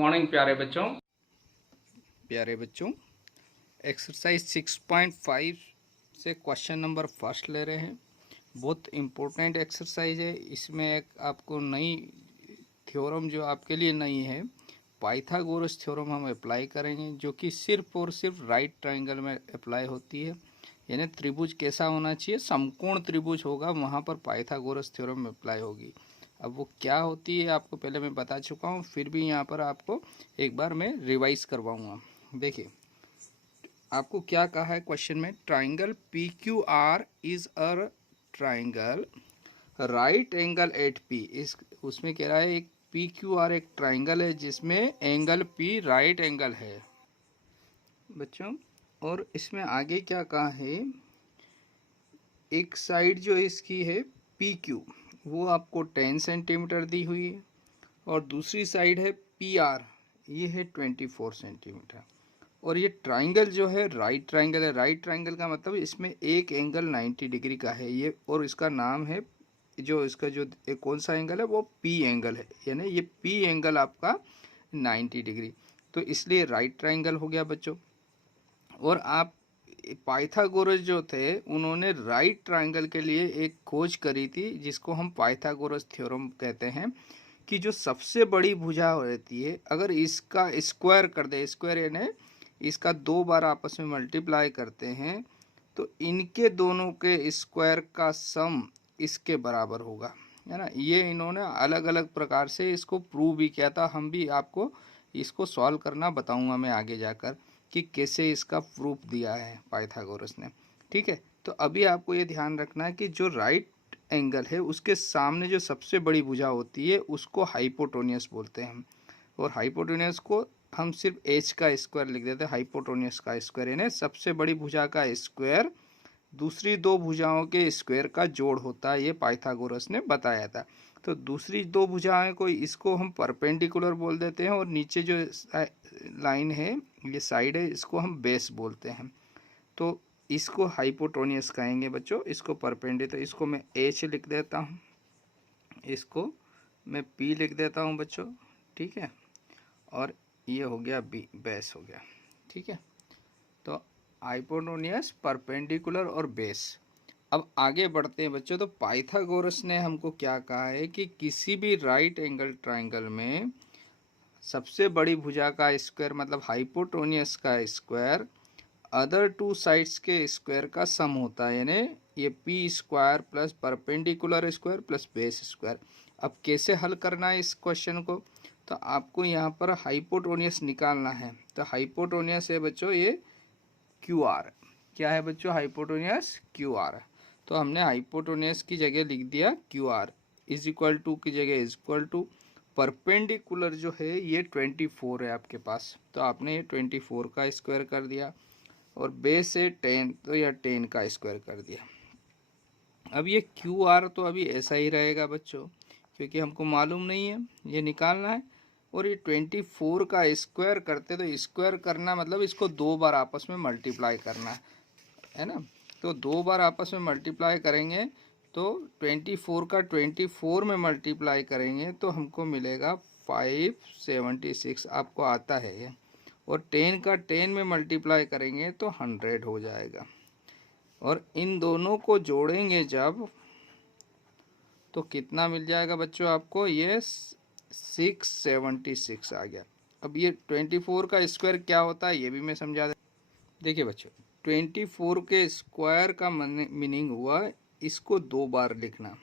Morning प्यारे बच्चों exercise 6.5 से क्वेश्चन नंबर फर्स्ट ले रहे हैं। बहुत इम्पोर्टेंट एक्सरसाइज है। इसमें एक आपको नई थ्योरम जो आपके लिए नई है, पाइथागोरस थ्योरम हम अप्लाई करेंगे, जो कि सिर्फ और सिर्फ राइट ट्रायंगल में अप्लाई होती है। यानी त्रिभुज कैसा होना चाहिए, समकोण त्रिभुज होगा, वहाँ पर पाइथागोरस थ्योरम अप्लाई होगी। अब वो क्या होती है आपको पहले मैं बता चुका हूँ, फिर भी यहाँ पर आपको एक बार मैं रिवाइज करवाऊँगा। देखिए आपको क्या कहा है क्वेश्चन में, triangle P Q R is a triangle right angle at P. इस उसमें कह रहा है एक पी क्यू आर एक ट्राइंगल है जिसमें एंगल पी राइट एंगल है बच्चों। और इसमें आगे क्या कहा है, एक साइड जो इसकी है पी क्यू वो आपको 10 सेंटीमीटर दी हुई है, और दूसरी साइड है पी आर, ये है 24 सेंटीमीटर। और ये ट्राइंगल जो है राइट ट्राइंगल है। राइट ट्राइंगल का मतलब इसमें एक एंगल 90 डिग्री का है ये, और इसका नाम है, जो इसका जो एक कौन सा एंगल है वो पी एंगल है, यानी ये पी एंगल आपका 90 डिग्री। तो इसलिए राइट ट्राइंगल हो गया बच्चों। और आप पाइथागोरस जो थे उन्होंने राइट ट्राइंगल के लिए एक खोज करी थी, जिसको हम पाइथागोरस थ्योरम कहते हैं, कि जो सबसे बड़ी भुजा रहती है अगर इसका स्क्वायर कर दे, स्क्वायर यानी इसका 2 बार आपस में मल्टीप्लाई करते हैं, तो इनके दोनों के स्क्वायर का सम इसके बराबर होगा, है ना। ये इन्होंने अलग अलग प्रकार से इसको प्रूव भी किया था। हम भी आपको इसको सॉल्व करना बताऊंगा मैं आगे जाकर कि कैसे इसका प्रूफ दिया है पाइथागोरस ने। ठीक है, तो अभी आपको ये ध्यान रखना है कि जो राइट एंगल है उसके सामने जो सबसे बड़ी भुजा होती है उसको हाइपोटेन्यूस बोलते हैं हम। और हाइपोटेन्यूस को हम सिर्फ एच का स्क्वायर लिख देते हैं, हाइपोटेन्यूस का स्क्वायर यानी सबसे बड़ी भुजा का स्क्वायर दूसरी दो भुजाओं के स्क्वायर का जोड़ होता है, ये पाइथागोरस ने बताया था। तो दूसरी दो भुजाएं को इसको हम परपेंडिकुलर बोल देते हैं, और नीचे जो लाइन है ये साइड है इसको हम बेस बोलते हैं। तो इसको हाइपोटेन्यूस कहेंगे बच्चों, इसको परपेंडिकुलर। तो इसको मैं एच लिख देता हूँ, इसको मैं पी लिख देता हूँ बच्चों, ठीक है। और ये हो गया बी, बेस हो गया, ठीक है। तो हाइपोटेन्यूस, परपेंडिकुलर और बेस। अब आगे बढ़ते हैं बच्चों। तो पाइथागोरस ने हमको क्या कहा है कि किसी भी राइट एंगल ट्राइंगल में सबसे बड़ी भुजा का स्क्वायर मतलब हाइपोटेन्यूस का स्क्वायर अदर टू साइड्स के स्क्वायर का सम होता है, यानी ये P square plus perpendicular square plus base square. अब कैसे हल करना है इस क्वेश्चन को, तो आपको यहाँ पर हाइपोटेन्यूस निकालना है। तो हाइपोटेन्यूस है बच्चों ये क्यू आर। क्या है बच्चों, हाइपोटेन्यूस क्यू आर। तो हमने हाइपोटेन्यूस की जगह लिख दिया Q R, is equal to की जगह इज इक्वल टू परपेंडिकुलर जो है ये 24 है आपके पास, तो आपने ये 24 का स्क्वायर कर दिया, और बेस है 10 तो यह 10 का स्क्वायर कर दिया। अब ये क्यू आर तो अभी ऐसा ही रहेगा बच्चों, क्योंकि हमको मालूम नहीं है, ये निकालना है। और ये 24 का स्क्वायर करते, तो स्क्वायर करना मतलब इसको 2 बार आपस में मल्टीप्लाई करना है ना। तो 2 बार आपस में मल्टीप्लाई करेंगे, तो 24 का 24 में मल्टीप्लाई करेंगे तो हमको मिलेगा 576, आपको आता है ये। और 10 का 10 में मल्टीप्लाई करेंगे तो 100 हो जाएगा। और इन दोनों को जोड़ेंगे जब, तो कितना मिल जाएगा बच्चों आपको, ये 676 आ गया। अब ये 24 का स्क्वायर क्या होता है ये भी मैं समझा दे। देखिए बच्चों, 24 के स्क्वायर का मीनिंग हुआ इसको 2 बार लिखना,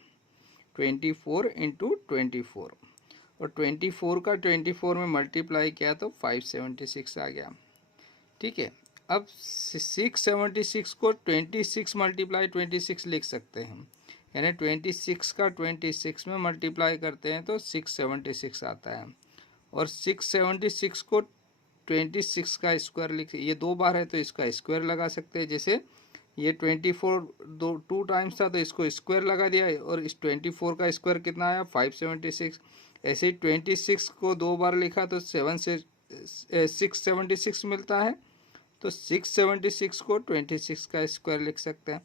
24 इंटू 24, और 24 का 24 में मल्टीप्लाई किया तो 576 आ गया, ठीक है। अब 676 को 26 मल्टीप्लाई 26 लिख सकते हैं, यानी 26 का 26 में मल्टीप्लाई करते हैं तो 676 आता है। और 676 को 26 का स्क्वायर लिख, ये 2 बार है तो इसका स्क्वायर लगा सकते हैं। जैसे ये 24 टू टाइम्स था तो इसको स्क्वायर लगा दिया, और इस 24 का स्क्वायर कितना आया 576। ऐसे ही 26 को 2 बार लिखा तो 7 से 676 मिलता है, तो 676 को 26 का स्क्वायर लिख सकते हैं।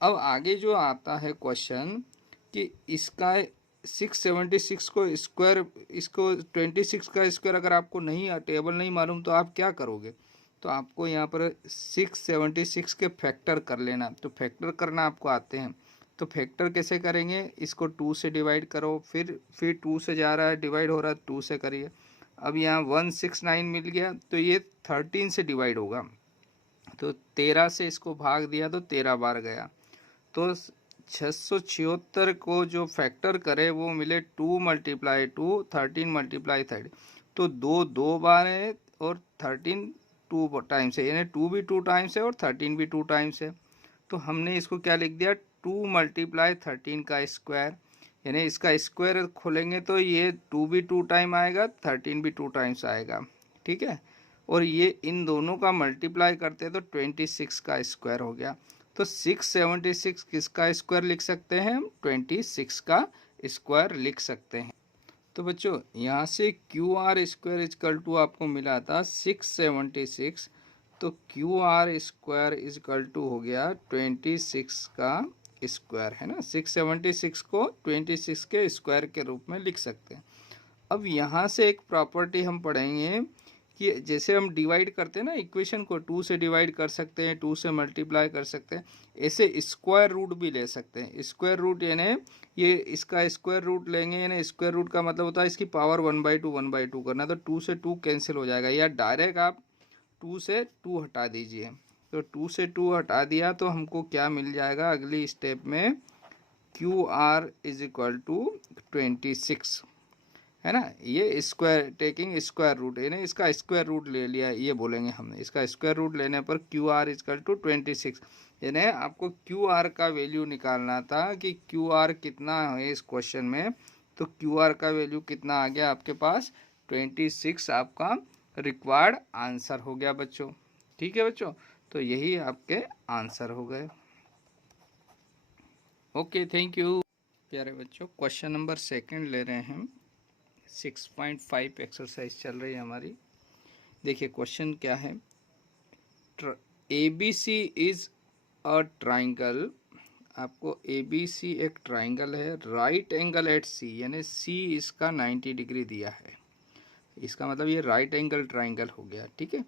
अब आगे जो आता है क्वेश्चन कि इसका 676 को स्क्वायर, इसको 26 का स्क्वायर अगर आपको नहीं टेबल नहीं मालूम तो आप क्या करोगे, तो आपको यहाँ पर 676 के फैक्टर कर लेना। तो फैक्टर करना आपको आते हैं, तो फैक्टर कैसे करेंगे, इसको 2 से डिवाइड करो, फिर 2 से जा रहा है डिवाइड हो रहा है 2 से करिए। अब यहाँ 169 मिल गया तो ये 13 से डिवाइड होगा, तो 13 से इसको भाग दिया तो 13 बार गया। तो 676 को जो फैक्टर करे वो मिले 2 × 2 13 × 30, तो 2 बार है और 13 2 टाइम्स है, यानी 2 भी 2 टाइम्स है और 13 भी 2 टाइम्स है। तो हमने इसको क्या लिख दिया, 2 × 13 का स्क्वायर, यानी इसका स्क्वायर खोलेंगे तो ये 2 भी 2 टाइम आएगा, 13 भी 2 टाइम्स आएगा, ठीक है। और ये इन दोनों का मल्टीप्लाई करते हैं तो 26 का स्क्वायर हो गया। तो 676 किसका स्क्वायर लिख सकते हैं हम, 26 का स्क्वायर लिख सकते हैं। तो बच्चों यहाँ से Q R square is equal to आपको मिला था 676, तो Q R square is equal to हो गया 26 का स्क्वायर, है ना। 676 को 26 के स्क्वायर के रूप में लिख सकते हैं। अब यहाँ से एक प्रॉपर्टी हम पढ़ेंगे कि जैसे हम डिवाइड करते हैं ना इक्वेशन को, 2 से डिवाइड कर सकते हैं, 2 से मल्टीप्लाई कर सकते हैं, ऐसे स्क्वायर रूट भी ले सकते हैं। स्क्वायर रूट यानी ये इसका स्क्वायर रूट लेंगे, यानी स्क्वायर रूट का मतलब होता है इसकी पावर 1/2 करना, तो 2 से 2 कैंसिल हो जाएगा, या डायरेक्ट आप 2 से 2 हटा दीजिए। तो 2 से 2 हटा दिया तो हमको क्या मिल जाएगा अगली स्टेप में, Q R is equal to 26, है ना। ये स्क्वायर टेकिंग स्क्वायर रूट, यानी इसका स्क्वायर रूट ले लिया, ये बोलेंगे हमने। इसका स्क्वायर रूट लेने पर क्यू आर इजकल टू 26, यानी आपको क्यू आर का वैल्यू निकालना था कि क्यू आर कितना है इस क्वेश्चन में। तो क्यू आर का वैल्यू कितना आ गया आपके पास, 26 आपका रिक्वायर्ड आंसर हो गया बच्चों, ठीक है बच्चों। तो यही आपके आंसर हो गए। ओके, थैंक यू प्यारे बच्चों। क्वेश्चन नंबर 2 ले रहे हैं हम। 6.5 एक्सरसाइज चल रही है हमारी। देखिए क्वेश्चन क्या है, ABC इज अ ट्राइंगल, आपको ABC एक ट्राइंगल है, राइट एंगल एट C, यानी C इसका 90 डिग्री दिया है, इसका मतलब ये राइट एंगल ट्राइंगल हो गया, ठीक है।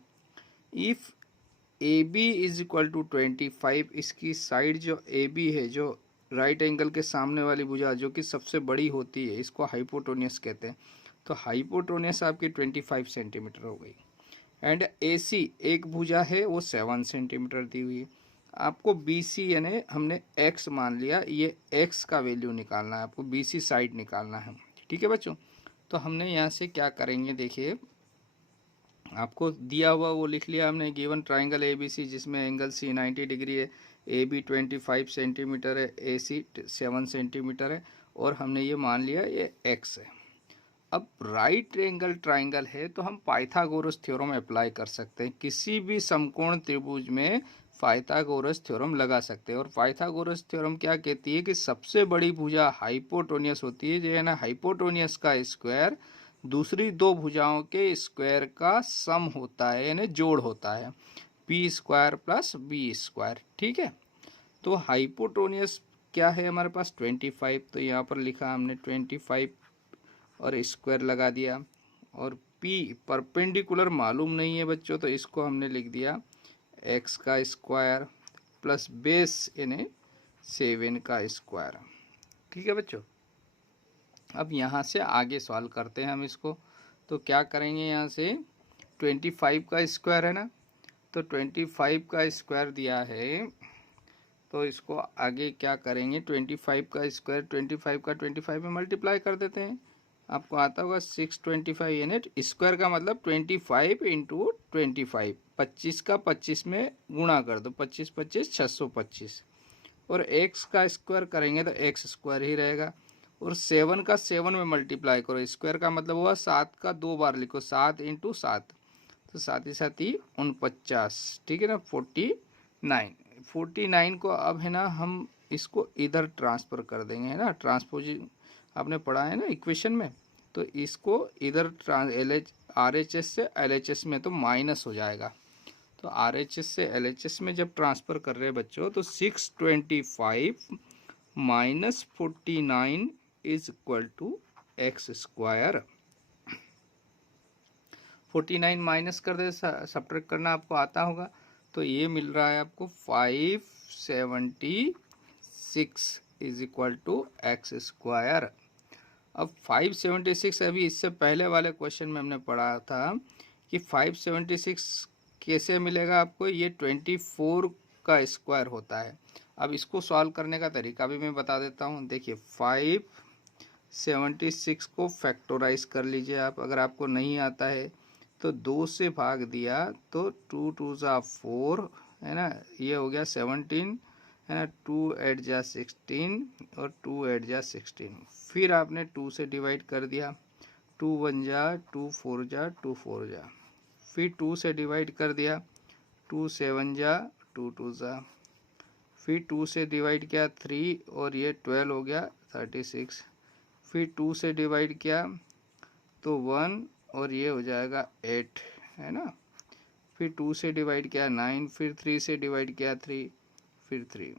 If AB is equal to 25, इसकी साइड जो AB है, जो राइट एंगल के सामने वाली भुजा जो कि सबसे बड़ी होती है, इसको हाइपोटेन्यूस कहते हैं। तो हाइपोटेन्यूस आपकी 25 सेंटीमीटर हो गई। एंड AC एक भुजा है वो 7 सेंटीमीटर दी हुई है। आपको BC यानी हमने X मान लिया, ये X का वैल्यू निकालना है, आपको BC साइड निकालना है, ठीक है बच्चों। तो हमने यहाँ से क्या करेंगे, देखिए आपको दिया हुआ वो लिख लिया हमने, गिवन ट्राइंगल ABC जिसमें एंगल C 90 डिग्री है, AB 25 सेंटीमीटर है, AC 7 सेंटीमीटर है, और हमने ये मान लिया ये X है। अब राइट एंगल ट्राइंगल है तो हम पाइथागोरस थ्योरम अप्लाई कर सकते हैं, किसी भी समकोण त्रिभुज में पाइथागोरस थ्योरम लगा सकते हैं। और पाइथागोरस थ्योरम क्या कहती है कि सबसे बड़ी भुजा हाइपोटेन्यूस होती है, जो है ना, हाइपोटेन्यूस का स्क्वायर दूसरी दो भुजाओं के स्क्वायर का सम होता है, यानी जोड़ होता है, P square plus B square, ठीक है। तो हाइपोटेन्यूस क्या है हमारे पास 25, तो यहाँ पर लिखा हमने 25 और स्क्वायर लगा दिया। और P परपेंडिकुलर मालूम नहीं है बच्चों, तो इसको हमने लिख दिया x का स्क्वायर प्लस बेस यानी 7 का स्क्वायर, ठीक है बच्चों। अब यहाँ से आगे सॉल्व करते हैं हम इसको। तो क्या करेंगे, यहाँ से 25 का स्क्वायर है ना, तो 25 का स्क्वायर दिया है, तो इसको आगे क्या करेंगे, 25 का स्क्वायर 25 का 25 में मल्टीप्लाई कर देते हैं। आपको आता होगा 625 यूनिट, स्क्वायर का मतलब 25 इंटू 25, 25 का 25 में गुणा कर दो, 25 25 625, और x का स्क्वायर करेंगे तो x स्क्वायर ही रहेगा, और 7 का 7 में मल्टीप्लाई करो, स्क्वायर का मतलब हुआ 7 का 2 बार लिखो, 7 इंटू 7, तो साथ ही 49, ठीक है ना, 49 को अब है ना हम इसको इधर ट्रांसफ़र कर देंगे, है ना, ट्रांसपोज आपने पढ़ा है ना इक्वेशन में, तो इसको इधर RHS से LHS में तो माइनस हो जाएगा, तो RHS से LHS में जब ट्रांसफ़र कर रहे हैं बच्चों, तो 625 minus 49 is equal to X square. 49 minus कर दे, सब्ट्रैक्ट करना आपको आता होगा, तो ये मिल रहा है आपको 576 is equal to X square. अब 576 अभी इससे पहले वाले क्वेश्चन में हमने पढ़ा था कि 576 कैसे मिलेगा आपको, ये 24 का स्क्वायर होता है। अब इसको सॉल्व करने का तरीका भी मैं बता देता हूँ। देखिए 576 को फैक्टराइज कर लीजिए आप, अगर आपको नहीं आता है तो 2 से भाग दिया तो 2 2 जा 4 है ना, ये हो गया 17 है ना, 2 8 जा 16 और 2 8 जा 16। फिर आपने 2 से डिवाइड कर दिया, 2 1 जा 2 4 जा 2 4 जा, फिर 2 से डिवाइड कर दिया, 2 7 जा 2 2 जा, फिर 2 से डिवाइड किया 3 और ये 12 हो गया 36, फिर 2 से डिवाइड किया तो 1 और ये हो जाएगा 8 है ना, फिर 2 से डिवाइड किया 9, फिर 3 से डिवाइड किया 3, फिर 3।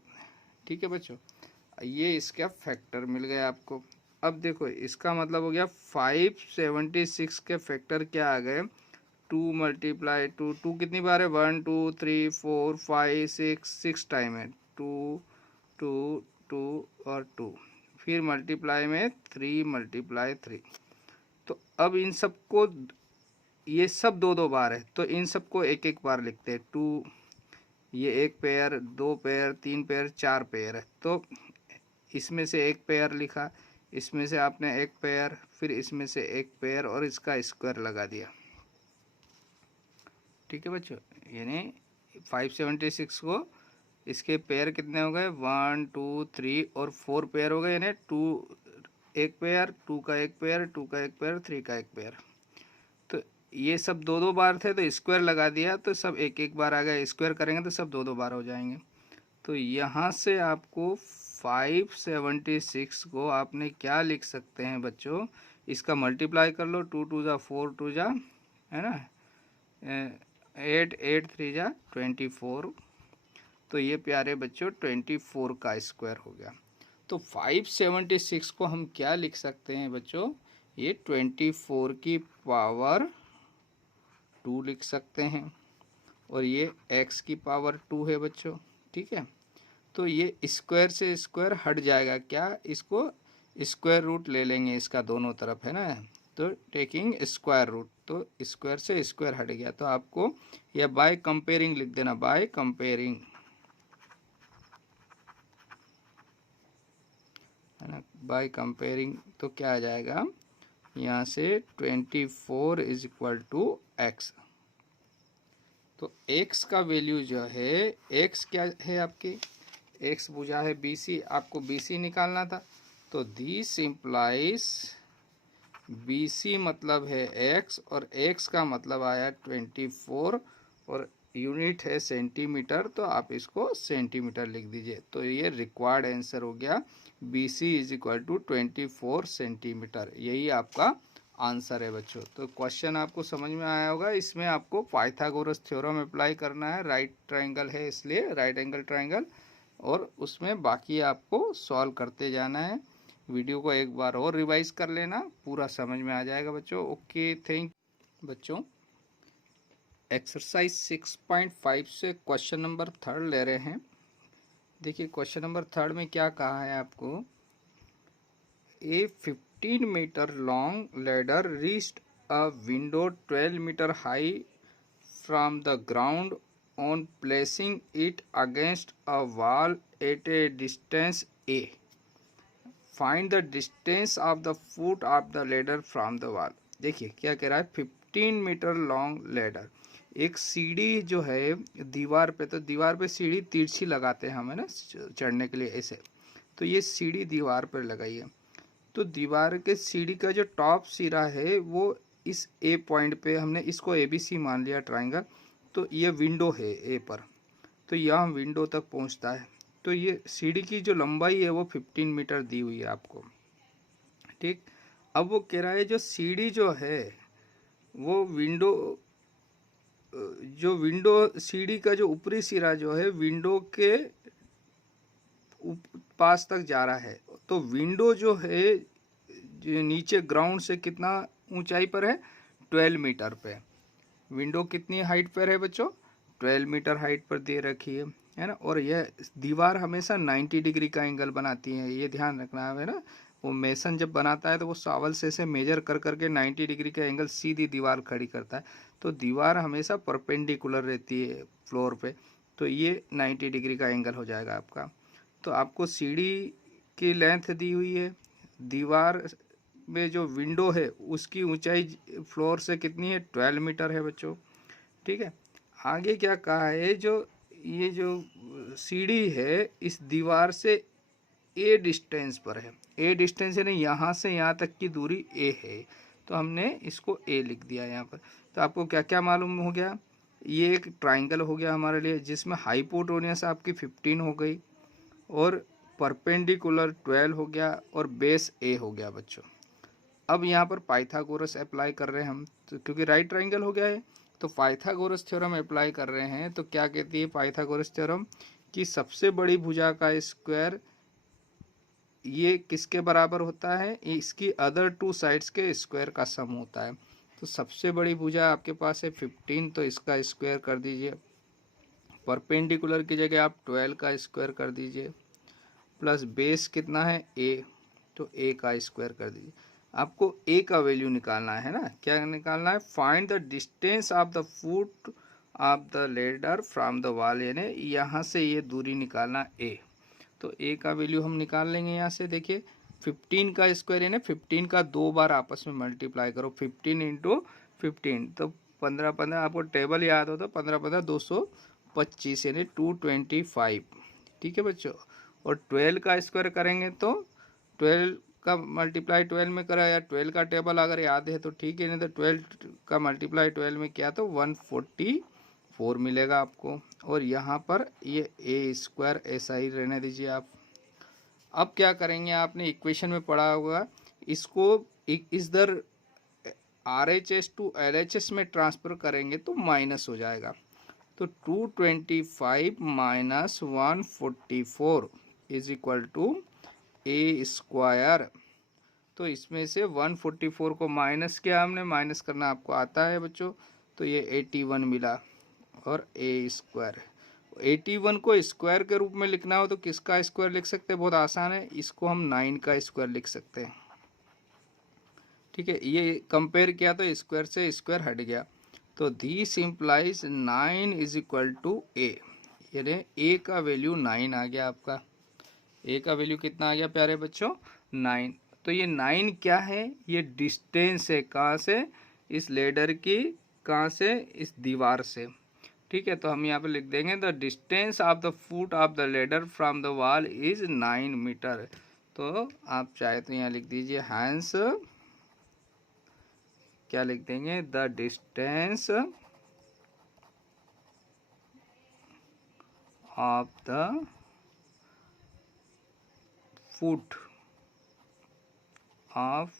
ठीक है बच्चों, ये इसका फैक्टर मिल गया आपको। अब देखो इसका मतलब हो गया 576 के फैक्टर क्या आ गए, 2 मल्टीप्लाई 2, 2 कितनी बार है, 1 2 3 4 5 6 टाइम है, 2 2 2 और 2, फिर मल्टीप्लाई में 3 मल्टीप्लाई 3। तो अब इन सबको, ये सब 2 बार है तो इन सबको एक बार लिखते हैं। 2, ये 1 पेयर, 2 पेयर, 3 पेयर, 4 पेयर है, तो इसमें से 1 पेयर लिखा, इसमें से आपने 1 पेयर, फिर इसमें से 1 पेयर और इसका स्क्वायर लगा दिया। ठीक है बच्चों, यानी 576 को इसके पेयर कितने हो गए, 1 2 3 और 4 पेयर हो गए, यानी 2 1 पेयर, 2 का 1 पेयर, 2 का 1 पेयर, 3 का 1 पेयर। तो ये सब 2 बार थे तो स्क्वायर लगा दिया तो सब 1 बार आ गया, स्क्वायर करेंगे तो सब 2 बार हो जाएंगे। तो यहाँ से आपको 576 को आपने क्या लिख सकते हैं बच्चों, इसका मल्टीप्लाई कर लो, 2 2 जा 4 2 जा है ना, 8 8 3 जा 24, तो ये प्यारे बच्चों 24 का स्क्वायर हो गया। तो 576 को हम क्या लिख सकते हैं बच्चों, ये 24 की पावर 2 लिख सकते हैं, और ये x की पावर 2 है बच्चों। ठीक है, तो ये स्क्वायर से स्क्वायर हट जाएगा, क्या, इसको स्क्वायर रूट ले लेंगे इसका दोनों तरफ है ना, तो टेकिंग स्क्वायर रूट, तो स्क्वायर से स्क्वायर हट गया, तो आपको यह बाय कंपेयरिंग लिख देना, बाय कंपेयरिंग है ना, बाय कंपेयरिंग। तो क्या आ जाएगा यहाँ से 24 इज इक्वल टू एक्स। तो x का वैल्यू जो है, x क्या है आपकी, x बुझा है BC, आपको BC निकालना था, तो दिस इम्प्लाइज BC मतलब है x और x का मतलब आया 24 और यूनिट है सेंटीमीटर, तो आप इसको सेंटीमीटर लिख दीजिए। तो ये रिक्वायर्ड आंसर हो गया, BC is equal to 24 centimetre, यही आपका आंसर है बच्चों। तो क्वेश्चन आपको समझ में आया होगा, इसमें आपको पाइथागोरस थ्योरम अप्लाई करना है, राइट ट्रायंगल है इसलिए राइट एंगल ट्रायंगल, और उसमें बाकी आपको सॉल्व करते जाना है। वीडियो को एक बार और रिवाइज कर लेना, पूरा समझ में आ जाएगा बच्चों। ओके, थैंक बच्चों। एक्सरसाइज 6.5 से क्वेश्चन नंबर 3 ले रहे हैं। देखिए क्वेश्चन नंबर 3 में क्या कहा है आपको, ए 15 meter long ladder reached a window 12 meter high from the ground on placing it against a wall at a distance A. Find the distance of the foot of the ladder from the wall. देखिए क्या कह रहा है, 15 meter long ladder, एक सीढ़ी जो है दीवार पे, तो दीवार पे सीढ़ी तिरछी लगाते हैं हम है ना चढ़ने के लिए ऐसे, तो ये सीढ़ी दीवार पर लगाई है, तो दीवार के सीढ़ी का जो टॉप सिरा है वो इस ए पॉइंट पे, हमने इसको ABC मान लिया ट्राइंगल, तो ये विंडो है ए पर, तो यहाँ विंडो तक पहुँचता है, तो ये सीढ़ी की जो लंबाई है वो 15 मीटर दी हुई है आपको। ठीक, अब वो कह रहा है जो सीढ़ी जो है वो विंडो सीढ़ी का जो ऊपरी सिरा जो है विंडो के पास तक जा रहा है, तो विंडो जो है नीचे ग्राउंड से कितना ऊंचाई पर है, 12 मीटर पे। विंडो कितनी हाइट पर है बच्चों, 12 मीटर हाइट पर दे रखी है ना। और यह दीवार हमेशा 90 डिग्री का एंगल बनाती है, ये ध्यान रखना है ना। वो मेसन जब बनाता है तो वो शावल से ऐसे मेजर कर करके 90 डिग्री का एंगल सीधी दीवार खड़ी करता है। तो दीवार हमेशा परपेंडिकुलर रहती है फ्लोर पे, तो ये 90 डिग्री का एंगल हो जाएगा आपका। तो आपको सीढ़ी की लेंथ दी हुई है, दीवार में जो विंडो है उसकी ऊंचाई फ्लोर से कितनी है, 12 मीटर है बच्चों। ठीक है, आगे क्या कहा है, ये जो सीढ़ी है इस दीवार से ए डिस्टेंस पर है। ए डिस्टेंस यानी यहाँ से यहाँ तक की दूरी ए है, तो हमने इसको ए लिख दिया यहाँ पर। तो आपको क्या क्या मालूम हो गया, ये एक ट्राइंगल हो गया हमारे लिए जिसमें हाइपोटेन्यूस आपकी 15 हो गई और परपेंडिकुलर 12 हो गया और बेस ए हो गया बच्चों। अब यहाँ पर पाइथागोरस अप्लाई कर रहे हैं हम, तो क्योंकि राइट ट्राइंगल हो गया है तो पाइथागोरस थ्योरम अप्लाई कर रहे हैं। तो क्या कहती है पाइथागोरस थ्योरम कि सबसे बड़ी भुजा का स्क्वायर ये किसके बराबर होता है, इसकी अदर टू साइड्स के स्क्वायर का सम होता है। तो सबसे बड़ी भुजा आपके पास है 15, तो इसका स्क्वायर कर दीजिए। परपेंडिकुलर की जगह आप 12 का स्क्वायर कर दीजिए, प्लस बेस कितना है ए, तो ए का स्क्वायर कर दीजिए। आपको ए का वैल्यू निकालना है ना, क्या निकालना है, find the distance of the foot of the ladder from the wall, यानी यहाँ से ये दूरी निकालना ए। तो ए का वैल्यू हम निकाल लेंगे यहाँ से। देखिए 15 का स्क्वायर यानी 15 का 2 बार आपस में मल्टीप्लाई करो, 15 इंटू 15, तो 15 15 आपको टेबल याद हो तो 15 15 225 यानी 225। ठीक है बच्चों, और 12 का स्क्वायर करेंगे तो 12 का मल्टीप्लाई 12 में करा, या 12 का टेबल अगर याद है तो ठीक है, नहीं तो 12 का मल्टीप्लाई 12 में किया तो 144 मिलेगा आपको। और यहाँ पर ये ए स्क्वायर ऐसा ही रहने दीजिए आप। अब क्या करेंगे, आपने इक्वेशन में पढ़ा होगा, इसको इधर RHS टू LHS में ट्रांसफ़र करेंगे तो माइनस हो जाएगा। तो 225 minus 144 is equal to A square. तो इसमें से 144 को माइनस किया हमने, माइनस करना आपको आता है बच्चों, तो ये 81 मिला और ए स्क्वायर। 81 को स्क्वायर के रूप में लिखना हो तो किसका स्क्वायर लिख सकते हैं, बहुत आसान है, इसको हम 9 का स्क्वायर लिख सकते हैं। ठीक है, ये कंपेयर किया तो स्क्वायर से स्क्वायर हट गया, तो this implies 9 is equal to A, यानी ए का वैल्यू 9 आ गया आपका। ए का वैल्यू कितना आ गया प्यारे बच्चों, 9। तो ये 9 क्या है, ये डिस्टेंस है, कहाँ से, इस लेडर की, कहाँ से, इस दीवार से। ठीक है, तो हम यहाँ पे लिख देंगे the distance of the foot of the ladder from the wall is 9 metre. तो आप चाहे तो यहाँ लिख दीजिए हैंस, क्या लिख देंगे, the distance of the foot of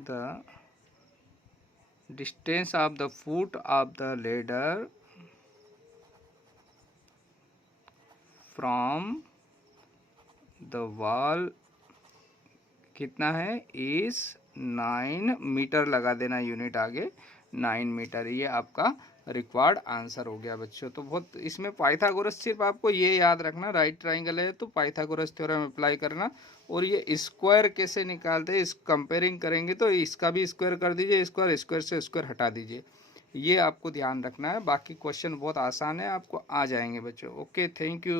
the distance of the foot of the ladder from the wall कितना है, इस 9 मीटर लगा देना, यूनिट आगे 9 मीटर, ये आपका रिक्वायर्ड आंसर हो गया बच्चों। तो बहुत इसमें पाइथागोरस, सिर्फ आपको ये याद रखना, राइट ट्राइंगल है तो पाइथागोरस थ्योरम अप्लाई करना। और ये स्क्वायर कैसे निकालते हैं, इस कंपेयरिंग करेंगे तो इसका भी स्क्वायर कर दीजिए, स्क्वायर स्क्वायर से स्क्वायर हटा दीजिए, ये आपको ध्यान रखना है। बाकी क्वेश्चन बहुत आसान है, आपको आ जाएंगे बच्चों। Okay, thank you.